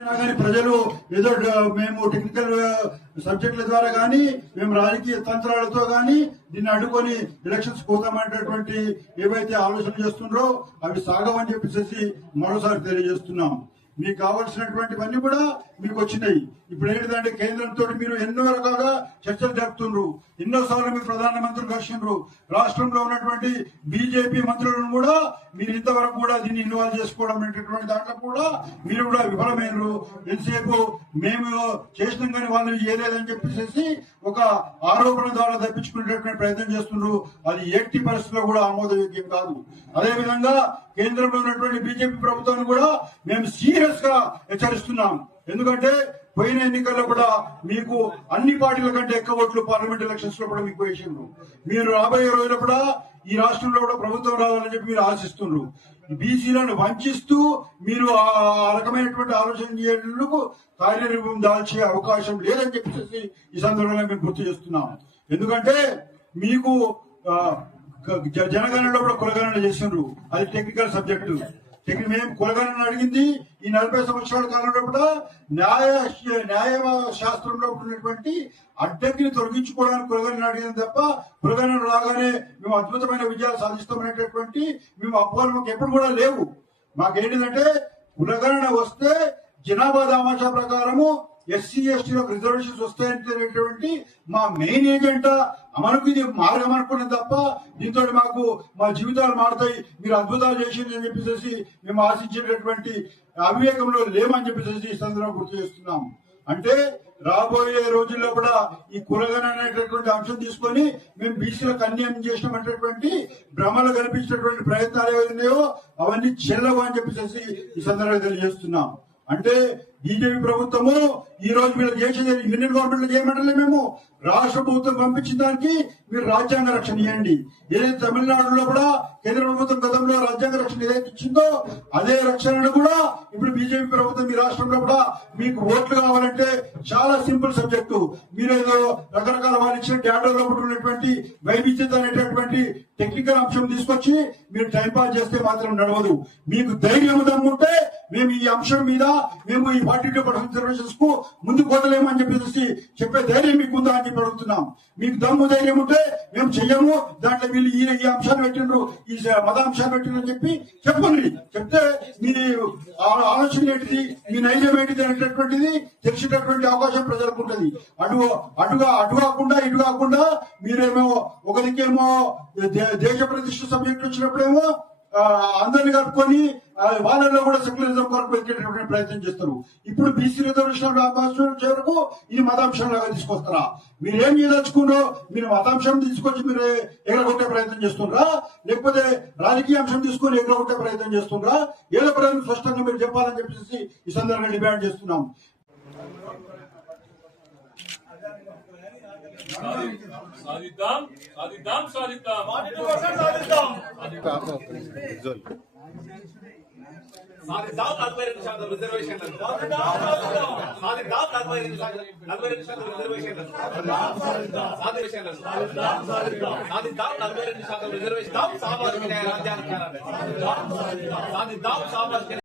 కానీ ప్రజలు ఏదో మేము టెక్నికల్ సబ్జెక్టుల ద్వారా కానీ మేము రాజకీయ తంత్రాలతో కానీ దీన్ని అడ్డుకొని ఎలక్షన్స్ పోతామనేటటువంటి ఏవైతే ఆలోచన చేస్తుండ్రో అవి సాగవని చెప్పేసి మరోసారి తెలియజేస్తున్నాం. మీకు కావాల్సినటువంటివన్నీ కూడా మీకు వచ్చినాయి. ఇప్పుడు ఏంటిదంటే కేంద్రంతో మీరు ఎన్నో రకాలుగా చర్చలు జరుపుతున్నారు ఎన్నోసార్లు మీరు ప్రధానమంత్రులు కలిసిండ్రు రాష్ట్రంలో ఉన్నటువంటి బీజేపీ మంత్రులను కూడా మీరు ఇంతవరకు కూడా దీన్ని ఇన్వాల్వ్ చేసుకోవడం అనేటటువంటి దాంట్లో కూడా మీరు కూడా విఫలమైనరు ఎంతసేపు మేము చేసినాం కానీ వాళ్ళు ఏలేదని చెప్పేసి ఒక ఆరోపణ ద్వారా తప్పించుకునేటటువంటి ప్రయత్నం చేస్తున్నారు అది ఎట్టి పరిస్థితుల్లో కూడా ఆమోదయోగ్యం కాదు. అదేవిధంగా కేంద్రంలో ఉన్నటువంటి బీజేపీ ప్రభుత్వాన్ని కూడా మేము సీరియస్ గా హెచ్చరిస్తున్నాం. ఎందుకంటే పోయిన ఎన్నికల్లో కూడా మీకు అన్ని పార్టీల కంటే ఎక్కువ ఓట్లు పార్లమెంట్ ఎలక్షన్స్లో కూడా మీకు వేసిండ్రు. మీరు రాబోయే రోజుల్లో కూడా ఈ రాష్ట్రంలో కూడా ప్రభుత్వం రావాలని చెప్పి మీరు ఆశిస్తున్నారు బీసీలను వంచిస్తూ మీరు ఆ రకమైనటువంటి ఆలోచన చేయడానికి కార్యరూపం దాల్చే అవకాశం లేదని చెప్పేసి ఈ సందర్భంగా మేము గుర్తు చేస్తున్నాం. ఎందుకంటే మీకు జనగణనలో కూడా కులగణన చేసిండ్రు. అది టెక్నికల్ సబ్జెక్టు టెక్నిక్ మేము కులగణన అడిగింది. ఈ నలభై సంవత్సరాల కాలంలో కూడా న్యాయ న్యాయ శాస్త్రంలో ఉన్నటువంటి అడ్డంకిని తొలగించుకోవడానికి కులగణన అడిగింది తప్ప కులగణన రాగానే మేము అద్భుతమైన విజయాలు సాధిస్తామనేటటువంటి మేము అపోహలు మాకు ఎప్పుడు కూడా లేవు. మాకేంటిదంటే కులగణన వస్తే జనాభా దామాషా ప్రకారము ఎస్సీ ఎస్టీలకు రిజర్వేషన్స్ వస్తాయనేటువంటి మా మెయిన్ ఏజెంటా మనకు ఇది మార్గం అనుకున్నది తప్ప దీంతో మాకు మా జీవితాలు మారుతాయి మీరు అద్భుతాలు చేసింది అని చెప్పేసి మేము ఆశించేటటువంటి అవివేకంలో లేమని చెప్పేసి ఈ సందర్భంగా గుర్తు చేస్తున్నాం. అంటే రాబోయే రోజుల్లో కూడా ఈ కులగన అనేటటువంటి అంశం తీసుకొని మేము బీసీలకు అన్యాయం చేసినటువంటి భ్రమలు కనిపించినటువంటి ప్రయత్నాలు ఏవైనాయో అవన్నీ చెల్లవు అని చెప్పేసి ఈ సందర్భంగా తెలియజేస్తున్నాం. అంటే బీజేపీ ప్రభుత్వము ఈ రోజు మీరు చేసేది యూనియన్ గవర్నమెంట్లో చేయమంటలే మేము. రాష్ట్ర ప్రభుత్వం పంపించిన దానికి మీరు రాజ్యాంగ రక్షణ ఇవ్వండి ఏదైతే తమిళనాడులో కూడా కేంద్ర ప్రభుత్వం గతంలో రాజ్యాంగ రక్షణ ఏదైతే ఇచ్చిందో అదే రక్షణను కూడా ఇప్పుడు బీజేపీ ప్రభుత్వం మీ రాష్ట్రంలో కూడా మీకు ఓట్లు కావాలంటే చాలా సింపుల్ సబ్జెక్టు. మీరు ఏదో రకరకాల వాళ్ళు ఇచ్చిన డేటాలో ఉన్నటువంటి వైవిధ్యత అనేటటువంటి టెక్నికల్ అంశం తీసుకొచ్చి మీరు టైం పాస్ చేస్తే మాత్రం నడవదు. మీకు ధైర్యం దమ్ముంటే మేము ఈ అంశం మీద మేము ఈ ఫార్టీ టూ పర్సెంట్ రిజర్వేషన్స్కు ముందు పోతలేమని చెప్పేసి చెప్పే ధైర్యం మీకు ఉందా అని చెప్పి అడుగుతున్నాం. మీకు దమ్ము ధైర్యం ఉంటే మేము చెయ్యము. దాంట్లో వీళ్ళు ఈ ఈ అంశాన్ని పెట్టిండ్రు ఈ మత అంశాన్ని పెట్టిండ్రు అని చెప్పి చెప్పండి. చెప్తే మీ ఆలోచన ఏంటిది? మీ నైజం ఏంటిది అనేటటువంటిది తెలిసేటటువంటి అవకాశం ప్రజలకు ఉంటుంది. అటు అటుగా అటు కాకుండా ఇటు కాకుండా మీరేమో ఒకరికేమో దేశ ప్రతిష్ట సబ్జెక్ట్ వచ్చినప్పుడేమో అందరిని కలుపుకొని వాళ్ళలో కూడా సెక్యులరిజం కొరకు వెతికేటటువంటి ప్రయత్నం చేస్తారు. ఇప్పుడు బీసీ రిజర్వేషన్ వరకు ఇది మతాంశం లాగా తీసుకొస్తారా? మీరు ఏం చేయదలుచుకున్నారో మీరు మతాంశం తీసుకొచ్చి మీరు ఎగరగొట్టే ప్రయత్నం చేస్తుండ్రా? లేకపోతే రాజకీయ అంశం తీసుకొని ఎగరగొట్టే ప్రయత్నం చేస్తుండ్రా? ఏదో ప్రయత్నం స్పష్టంగా మీరు చెప్పాలని చెప్పేసి ఈ సందర్భంగా డిమాండ్ చేస్తున్నాం. సాధిద్దాం. సాధిద్దాం. సాధిద్దాం. సాధిద్దాం. నలభై రెండు శాతం రిజర్వేషన్లను సాధిద్దాం నలభై రెండు శాతం నలభై రెండు శాతం రిజర్వేషన్లను సాధివేషన్లను సాధిద్దాం నలభై రెండు శాతం రిజర్వేషన్ సామాజిక న్యాయ రాజ్యాంగ సాధిద్దాం సామాజిక